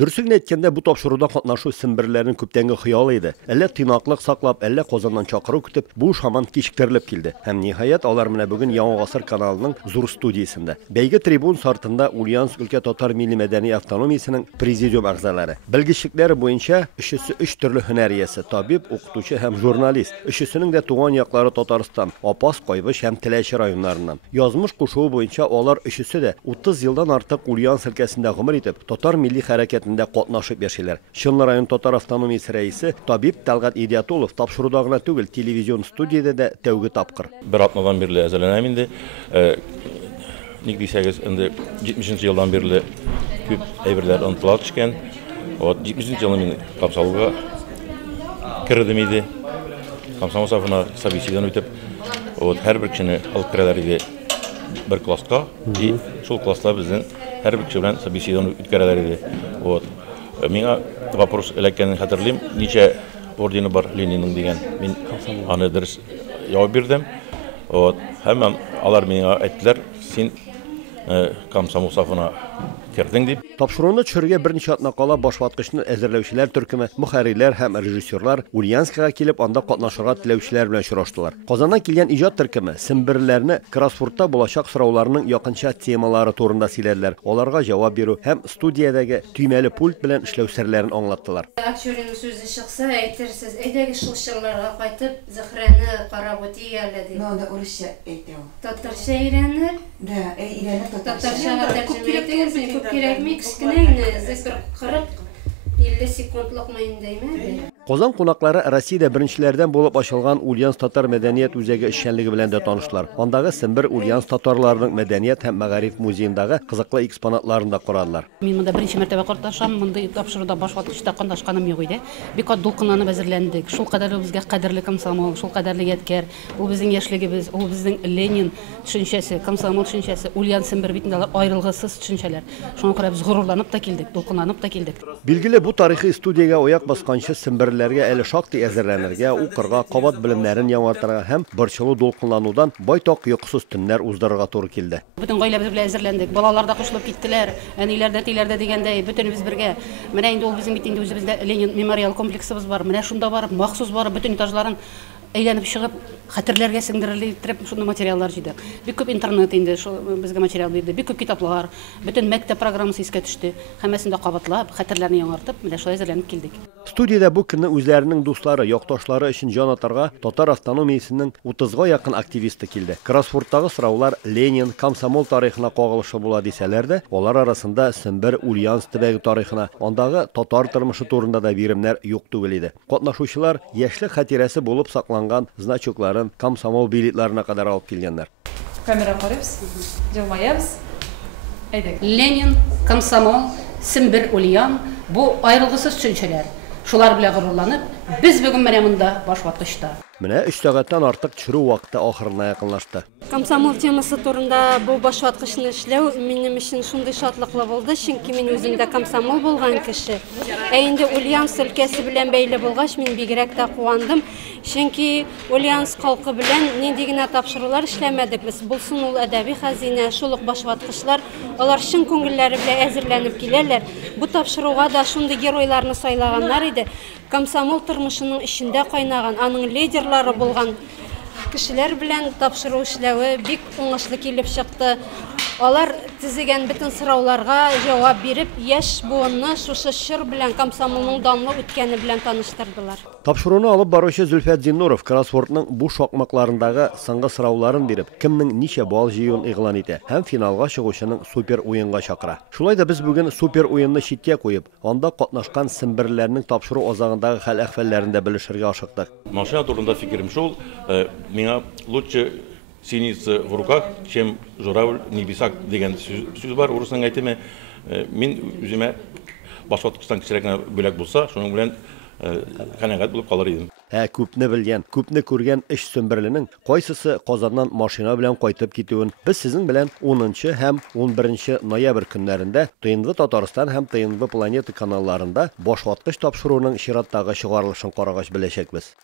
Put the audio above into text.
Дөресен әйткәндә, бу тапшыруда катнашу семберләрнең күптәнге хыялы иде. Әллә тыйнаклык саклап, әллә Казаннан чакыру көтеп, бу шаман кичектерелеп килде. Һәм ниһаять алар менә бүген Яңа гасыр каналының зур студиясында. Бәйге трибун сартында Ульяновск өлкә татар милли мәдәни автономиясенең президиум әгъзалары. Белгечләре буенча өчесе 3 төрле һөнәр иясе: табиб, укытучы һәм журналист. Өчесенең дә туган яклары Татарстан, Апас, Кайбыш һәм Теләче районнарыннан. Язмыш кушуы буенча алар өчесе дә 30 елдан артык Ульяновск өлкәсендә гомер итеп, татар милли хәрәкәтендә катнашып яшиләр. Чынлы район татар автономиясе рәисе табиб Талгат Идиятулов тапшыруда гына түгел, телевизион студияда да тәүге тапкыр. Бер атнадан бирле әзерләнәм инде. Ник дисәгез, инде 70 елдан бирле күп әйберләр онытыла төшкән. 70 елда мин Комсомолга кердем иде. Комсомол сафына собеседование үтеп, һәрбер кешене алып керәләр иде бер класска. И шул класста безнең һәрбер кеше белән собеседование үткәрәләр иде. Миңа вопрос эләккәнен хәтерлим, ничә ордены бар Ленинның дигән. Мин аны дөрес җавап бирдем. Һәм алар миңа әйттеләр, син Комсомол сафына кердең дип. Тапшыруны төшерергә берничә атна кала башваткычны әзерләүчеләр төркеме, мөхәррирләр һәм режиссерлар Ульяновскка килеп, анда катнашырга теләүчеләр белән очраштылар. Казаннан килгән иҗат төркеме семберләрне кроссвордта булачак сорауларның якынча темалары турында сөйләделәр. Аларга җавап бирү һәм студиядәге төймәле пульт белән эшләү серләрен аңлаттылар. Актерның сүзе чыкса, әйтерсез, әйдәгез шул чырларга кайтып, Зөһрәне карап үтияле дип. Монда урысча әйтә ул. Татарча өйрәнер. Да, өйрәнер Татарчага тәрҗемә итегез, күп кирәкми, кечкенә генә, 40-50 секундлык мәйдәме. Казан кунаклары Россиядә беренчеләрдән булып ачылган Ульяновск татар мәдәният үзәге эшчәнлеге белән дә таныштылар. Андагы сембер Ульяновск татарларының мәдәният һәм мәгариф музеендагы кызыклы экспонатларын да карадылар. Мин монда беренче мәртәбә катнашам, монда тапшыруда башваткычта катнашканым юк иде. Бик дулкынланып әзерләндек. Шул кадәр безгә кадерле Комсомол, шул кадәрле ядкәр. Ул безнең яшьлегебез, ул безнең Ленин төшенчәсе, Комсомол төшенчәсе, Ульяновск сембер битендә аерылгысыз төшенчәләр. Шуңа күрә без горурланып та килдек, дулкынланып та килдек. Билгеле, бу тарихи студиягә аяк басканчы семберләргә әле шактый әзерләнергә, укырга, кабат белемнәрен яңартырга һәм борчылу дулкынланудан байтак йокысыз төннәр уздырырга туры килде. Бөтен гаиләбез белән әзерләндек. Балалар да кушылып киттеләр. Әниләр дә, тиләр дә дигәндәй, бөтенебез бергә. Менә инде ул безнең бит инде үзебездә Ленин мемориал комплексыбыз бар. Менә шунда барып, махсус барып, бөтен этажларын әйләнеп чыгып, хәтерләргә сеңдерелеп шундый материаллар җыйдык. Бик күп интернет инде безгә материал бирде. Бик күп китаплар, бөтен мәктәп программасы искә төште. Һәммәсен дә кабатлап, хәтерләрне яңартып, менә шулай әзерләнеп килдек. Студиядә бу көнне үзләренең дуслары, якташлары өчен җан атарга татар автономиясенең 30-га якын активисты килде. Кроссвордтагы сораулар Ленин, Комсомол тарихына кагылышлы була дисәләр дә, алар арасында сембер Ульяновск төбәге тарихына, андагы татар тормышы турында да биремнәр юк түгел иде. Катнашучылар яшьлек хатирәсе булып сакланган значокларын, Комсомол билетларына кадәр алып килгәннәр. Камера карыйбыз, җылмаябыз. Әйдәк. Ленин, Комсомол, сембер Ульян бу аерылгысыз төшенчәләр. Шулар белән горурланып, без бүген менә монда башваткычта. Менә 3 сәгатьтән артык төшерү вакыты ахырына якынлашты. Комсомол темасы турында бу башваткычны эшләү минем өчен шундый шатлыклы булды, чөнки мин үзем дә комсомол булган кеше. Инде Ульяновск өлкәсе белән бәйле булгач, мин бигрәк тә куандым, чөнки Ульяновск халкы белән нинди генә тапшырулар эшләмәдек без. Булсын ул әдәби хәзинә, шул ук башваткычлар, алар чын күңелләре белән әзерләнеп киләләр. Бу тапшыруга да шундый геройларны сайлаганнар иде. Комсомол тормышының эчендә кайнаган, аның лидерлары булган кешеләр белән тапшыру эшләве бик уңышлы килеп чыкты. Алар тизегән бөтен сорауларга җавап биреп, яшь буынны шушы чор белән Комсомолның данлы үткәне белән таныштырдылар. Тапшыруны алып баручы Зөлфәт Зиннуров кроссвордның бу шакмакларындагы соңгы сорауларын биреп, кемнең ничә балл җыюын игълан итә һәм финалга чыгучының супер уенга чакыра. Шулай да без бүген супер уенны читкә куеп, анда катнашкан семберләрнең тапшыру азагындагы хәл-әхвәлләрен дә белешергә ашыктык. Машина турында фикерем шул, миңа лучше синица в руках, чем журавль небесак дигән сүз бар урысның әйтеме. Мин үземә башваткычтан кечерәк бүләк булса, шуның белән канәгать булып калыр идем. Күпне белгән, күпне күргән эш сөмберленең кайсысы Казаннан машина белән кайтып китүен без сезнең белән 10 һәм 11 ноябрь көннәрендә ТНВ Татарстан һәм ТНВ Планета каналларында башваткыч тапшыруның чираттагы чыгарылышын карагач беләчәкбез.